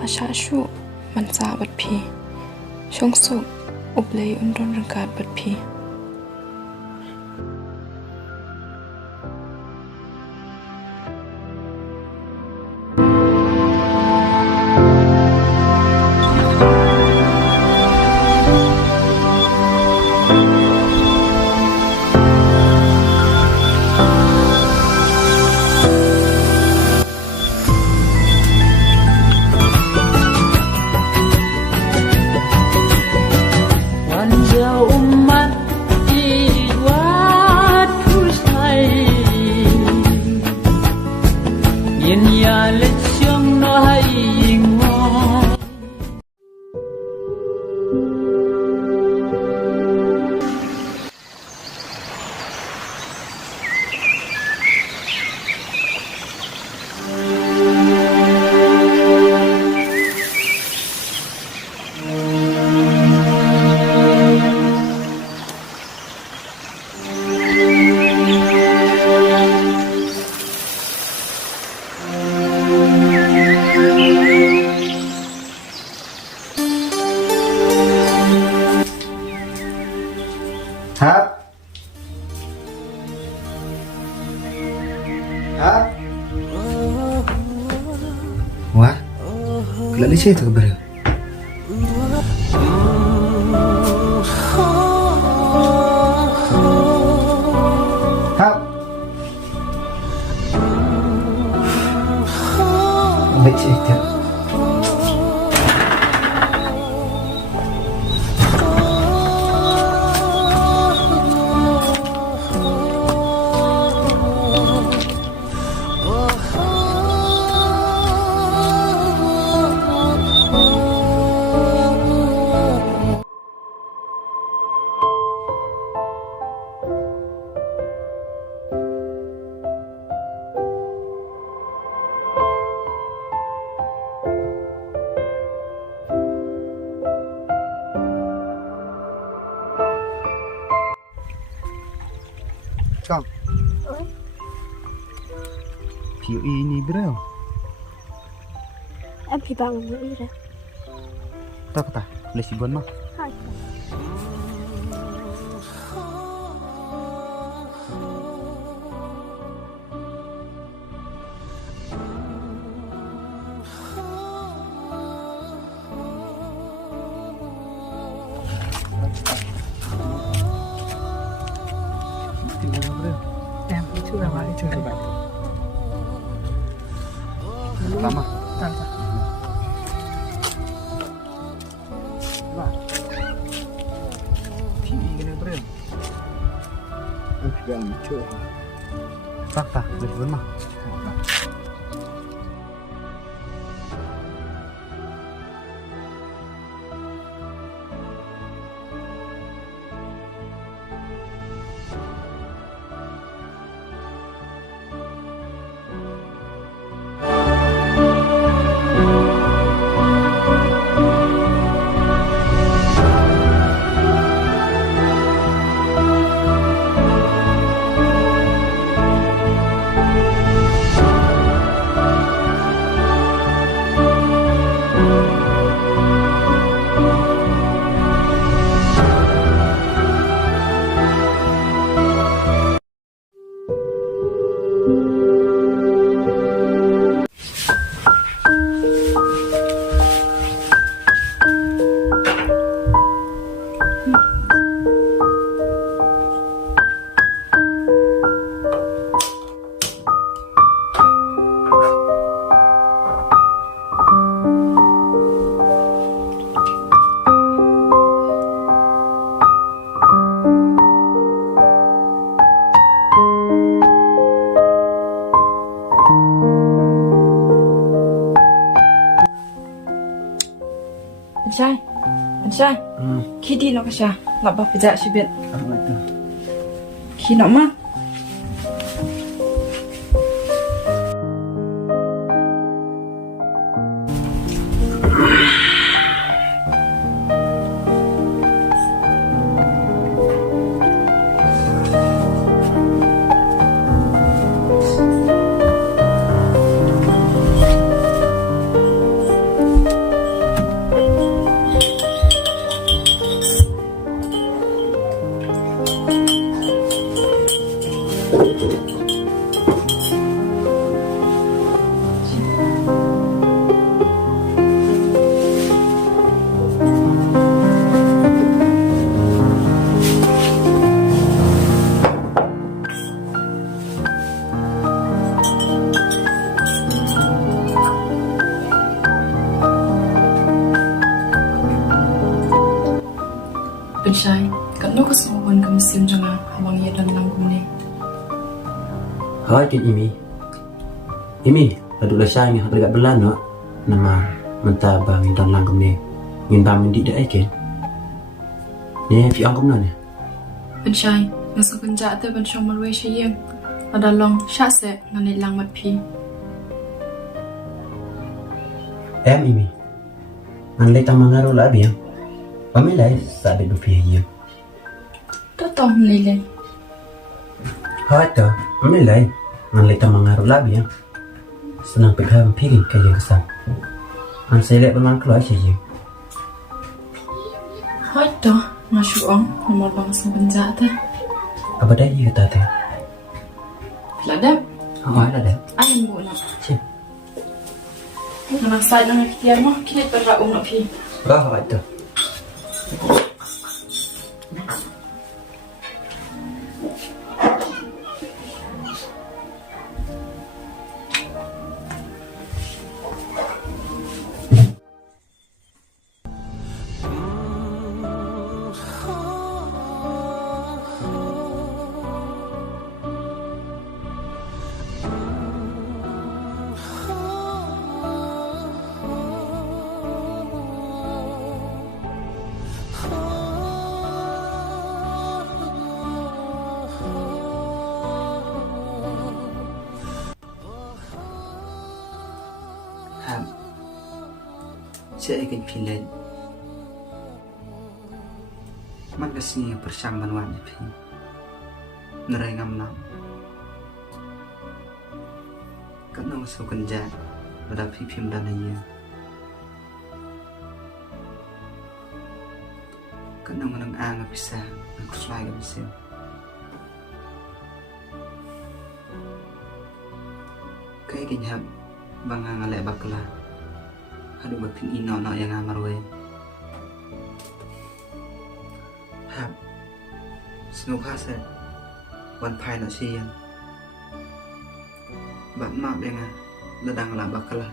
nga sha shu man sa bat phi shong su uplei undon rangkat bat phi Wah, kelak licin tu kebar. Hap. Baik cerita. Kang. Oi. POE ini berapa? Abi bangun dulu dah. Tak kata, boleh sibon mah. Hai. Lama. Wah. Tinggi gini bro. Juga lucu. Tak, boleh sibon mah. Anh trai, khi đi nó cái sao, ngập vào phải dạ sự biệt, khi nó mà. Pensai, kan no kesowan kemisim jangan abang ya dan langkum ni. Hai kin Imi, aduk lasai mi harga belan no. Nama mentabang dan langkum ni. Ngin bam di dak ken. Ni fi angkum na ni. Pensai, ngasuh kenja tu pensong malwe syeng. Ada long syase nanit lang mat pi. Em Imi. Ang lay tamang ngaro labi yang. Pamilay sabi do fi hiya. Totoo nilai. Hai to, pamilay. Ang lay tamang ngaro labi yang. Senang pegang piring kaya kesam. Ang selek berman keluar syeng. Hai to, ngasuh nomor bang sang kenja tu. Apa dah iya kata teh? Ladap, Hai ada. ayam bu nak. Cik. Anak saya nak kian mah kini terrak nak pi. Hai to. Ham. Saya ingin pilih. Man kesini bersama wan pi. Nerai ngam nam. Kan so kenja pada pi pim dan iya. Kan menang ang bisa aku selai ke bisa. Kayak gini bang ngalek bakla. Aduh batin ino no yang amarwe. Hap. Snow hasa. Wan pai no siang. Bat map yang ladang la bakla.